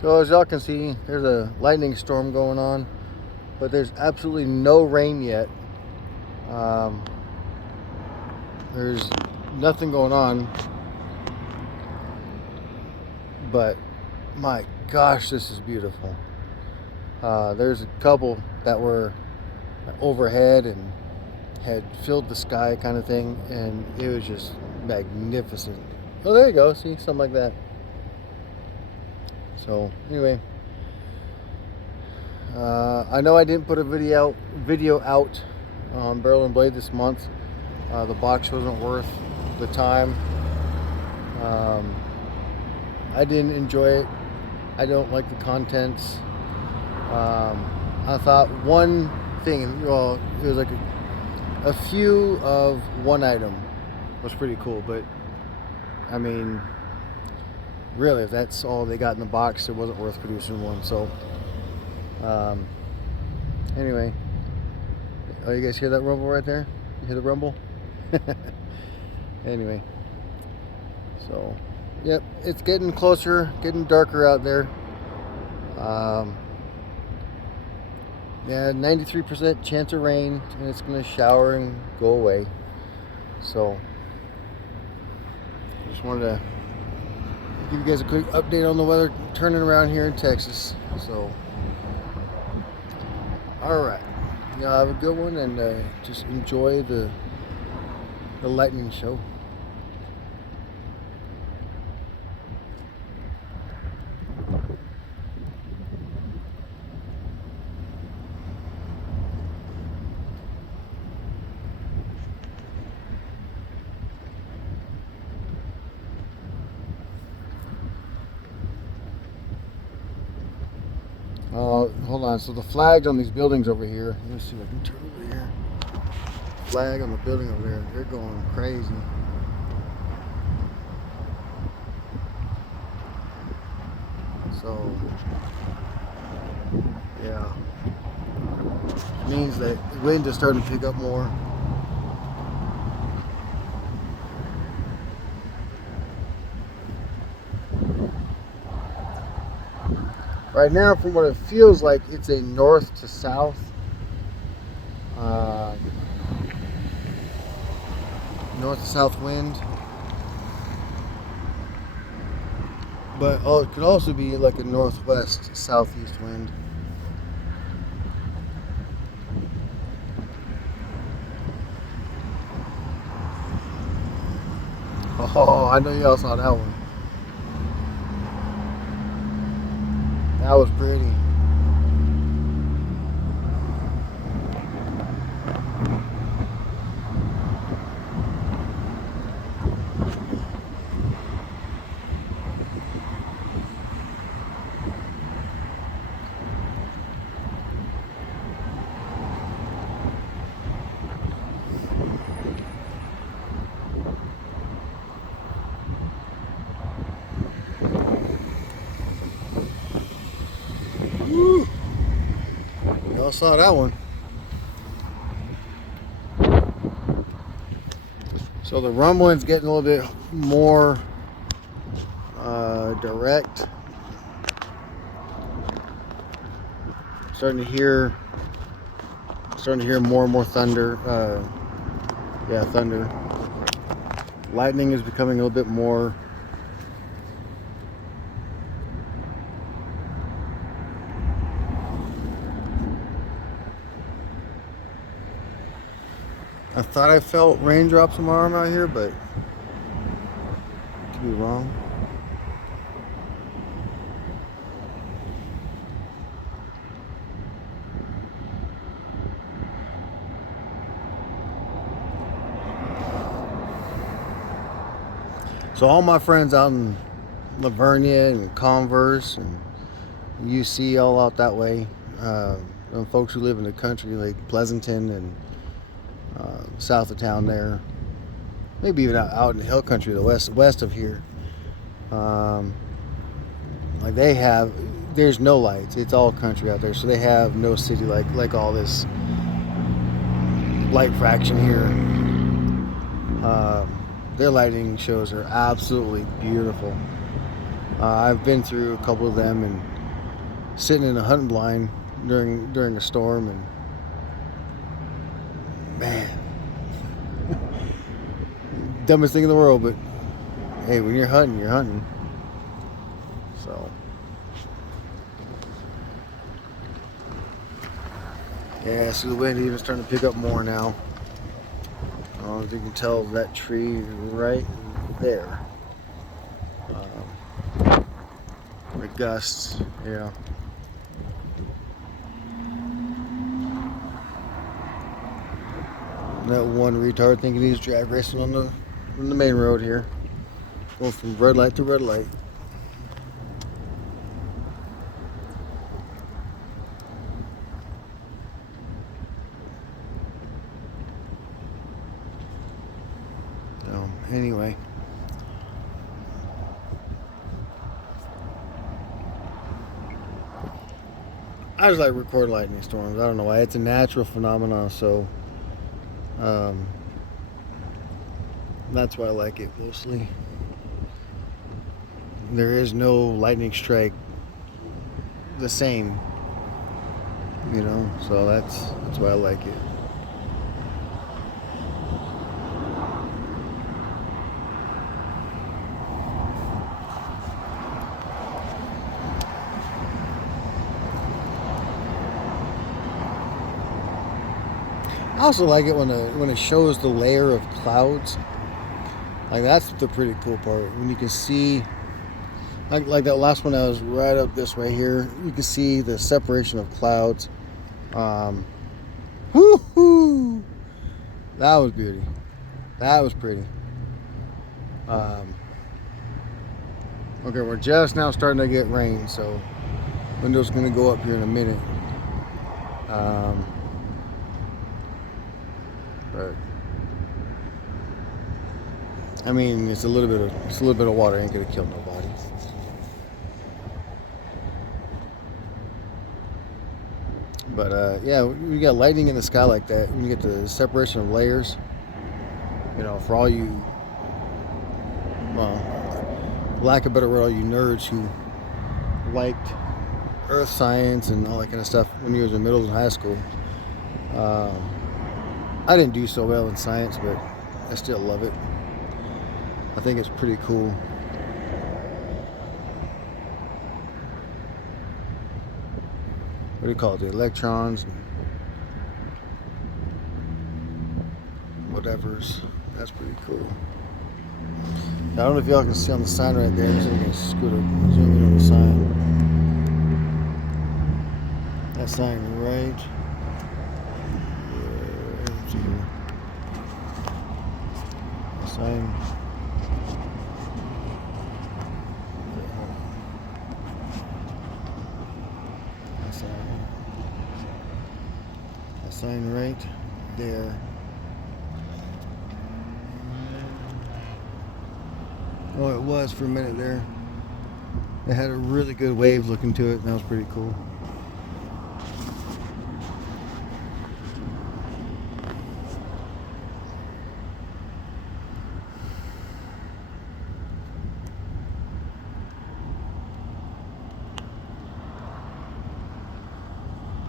So as y'all can see, there's a lightning storm going on, but there's absolutely no rain yet. Um, there's nothing going on, but my gosh, this is beautiful. There's a couple that were overhead and had filled the sky kind of thing, and it was just magnificent. Oh, there you go. See, something like that. So anyway, I know I didn't put a video out on Barrel and Blade this month. The box wasn't worth the time. Um, I didn't enjoy it. I don't like the contents. I thought one thing, well, it was like a few of one item was pretty cool, but I mean, really, if that's all they got in the box, it wasn't worth producing one. So anyway, oh, you guys hear that rumble right there? You hear the rumble? Anyway, so yep, it's getting closer, getting darker out there. Yeah, 93% chance of rain, and it's gonna shower and go away. So just wanted to give you guys a quick update on the weather turning around here in Texas. So all right, y'all have a good one, and just enjoy the lightning show. Hold on. So the flags on these buildings over here. Let me see if I can turn over here. Flag on the building over there. They're going crazy. So yeah, it means that the wind is starting to pick up more. Right now, from what it feels like, it's a north to south. North to south wind. But it could also be like a northwest southeast wind. Oh, I know y'all saw that one. That was pretty. Woo. Y'all saw that one. So the rumbling's getting a little bit more direct. Starting to hear more and more thunder. Yeah, thunder. Lightning is becoming a little bit more. I thought I felt raindrops on my arm out here, but could be wrong. So all my friends out in Lavernia and Converse and UC, all out that way, and folks who live in the country like Pleasanton and south of town there, maybe even out in the hill country, the west of here, like there's no lights. It's all country out there, so they have no city like all this light fraction here. Their lighting shows are absolutely beautiful. I've been through a couple of them, and sitting in a hunting blind during a storm, and man, dumbest thing in the world, but hey, when you're hunting, you're hunting. So yeah, so the wind even starting to pick up more now. As you can tell, that tree right there. The gusts, yeah. That one retard thinking he's drag racing on the main road here, going from red light to red light. So anyway, I just like recording lightning storms. I don't know why. It's a natural phenomenon, so that's why I like it mostly. There is no lightning strike the same, so that's why I like it. I also like it when it shows the layer of clouds. Like, that's the pretty cool part, when you can see, like that last one I was right up this right here, you can see the separation of clouds. Whoo-hoo! That was beauty. That was pretty. Okay, we're just now starting to get rain, so window's gonna go up here in a minute. But I mean, it's a little bit of water ain't gonna kill nobody. But yeah, we got lightning in the sky like that. When you get the separation of layers, for all you, well, lack of a better word, all you nerds who liked earth science and all that kind of stuff when you was in middle and high school. I didn't do so well in science, but I still love it. I think it's pretty cool. What do you call it? The electrons and whatever's. That's pretty cool. I don't know if y'all can see on the sign right there. I'm just going to zoom in on the sign. That sign right. Sign. That sign right there. Oh, it was for a minute there. It had a really good wave looking to it, and that was pretty cool.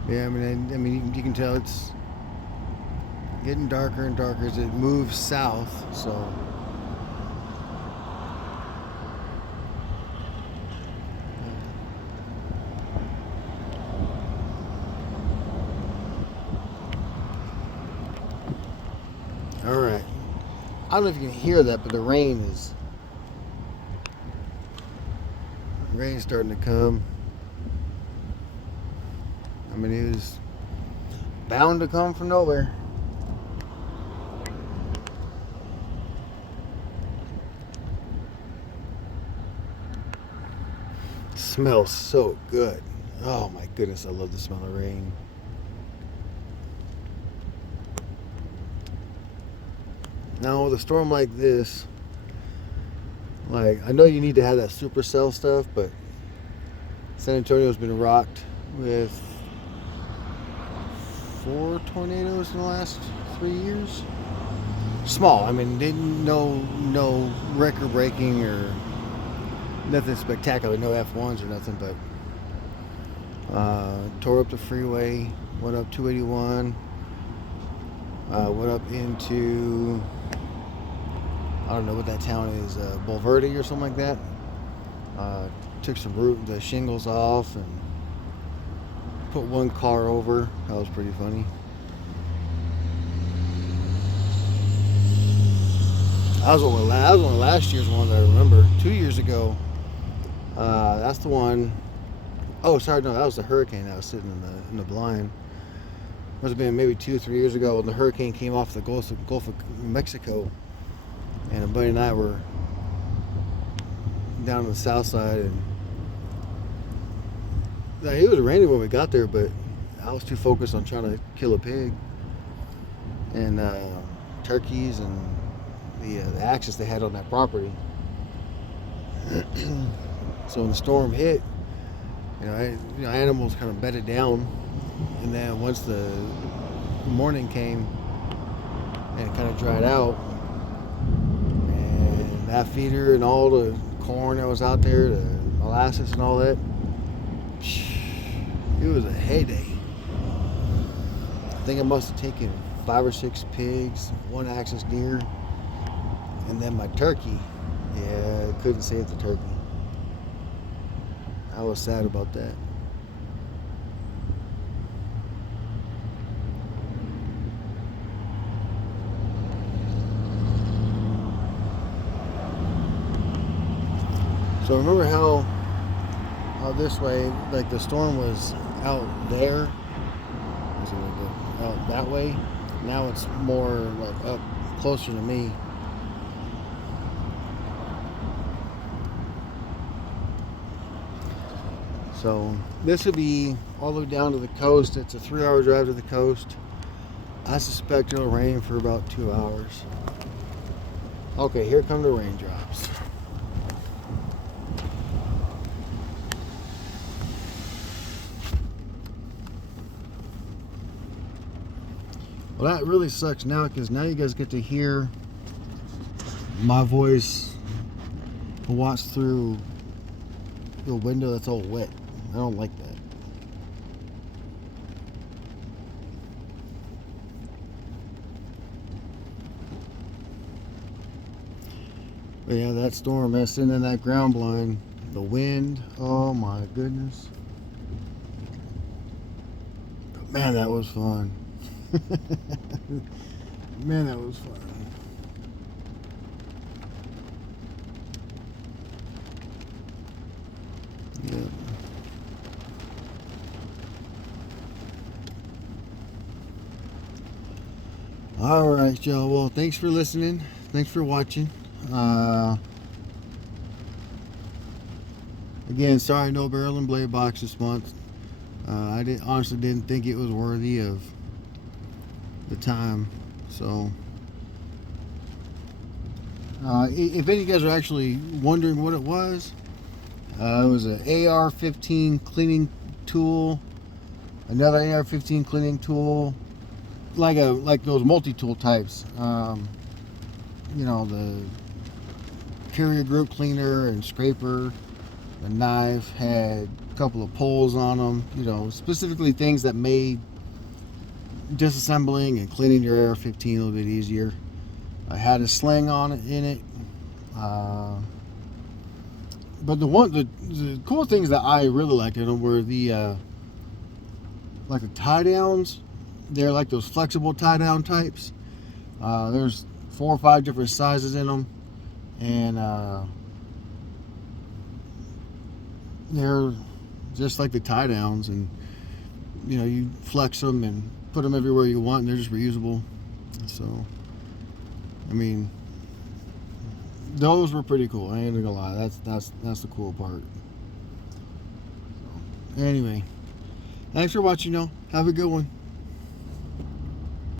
Yeah, I mean, you can tell it's getting darker and darker as it moves south. So, all right. I don't know if you can hear that, but the rain's starting to come. I mean, it was bound to come from nowhere. It smells so good. Oh my goodness, I love the smell of rain. Now, with a storm like this, I know you need to have that supercell stuff, but San Antonio's been rocked with 4 tornadoes in the last 3 years. Small. I mean, no record breaking or nothing spectacular. No F1s or nothing, but Tore up the freeway, went up 281, went up into, I don't know what that town is, Bulverde or something like that. Took the shingles off and put one car over. That was pretty funny. That was one of last year's ones I remember. 2 years ago. That's the one. Oh, sorry, no, that was the hurricane that was sitting in the blind. Must have been maybe 2 or 3 years ago when the hurricane came off the Gulf of Mexico, and a buddy and I were down on the south side, and it was raining when we got there, but I was too focused on trying to kill a pig and turkeys and the access they had on that property. So when the storm hit, animals kind of bedded down, and then once the morning came and it kind of dried out, and that feeder and all the corn that was out there, the molasses and all that, it was a heyday. I think I must have taken 5 or 6 pigs, 1 axis deer, and then my turkey. Yeah, I couldn't save the turkey. I was sad about that. So remember how this way, like the storm was out there, out that way. Now it's more like up closer to me. So this would be all the way down to the coast. It's a 3-hour drive to the coast. I suspect it'll rain for about 2 hours. Okay, here come the raindrops. Well, that really sucks now, because now you guys get to hear my voice watch through the window that's all wet. I don't like that. But yeah, that storm messing in that ground blind. The wind, oh my goodness. But man, that was fun. Man, that was fun. Yeah. All right, y'all. Well, thanks for listening. Thanks for watching. Again, sorry, no barrel and blade box this month. I honestly didn't think it was worthy of the time. So, if any of you guys are actually wondering what it was an AR-15 cleaning tool, another AR-15 cleaning tool, like those multi-tool types. The carrier group cleaner and scraper. The knife had a couple of poles on them. Specifically things that made disassembling and cleaning your AR-15 a little bit easier. I had a sling on it in it. But the cool things that I really liked in them were the like the tie downs. They're like those flexible tie down types. There's 4 or 5 different sizes in them, and they're just like the tie downs, and you flex them and put them everywhere you want, and they're just reusable. So, I mean, those were pretty cool. I ain't gonna lie. That's the cool part. So, anyway, thanks for watching, y'all. Have a good one.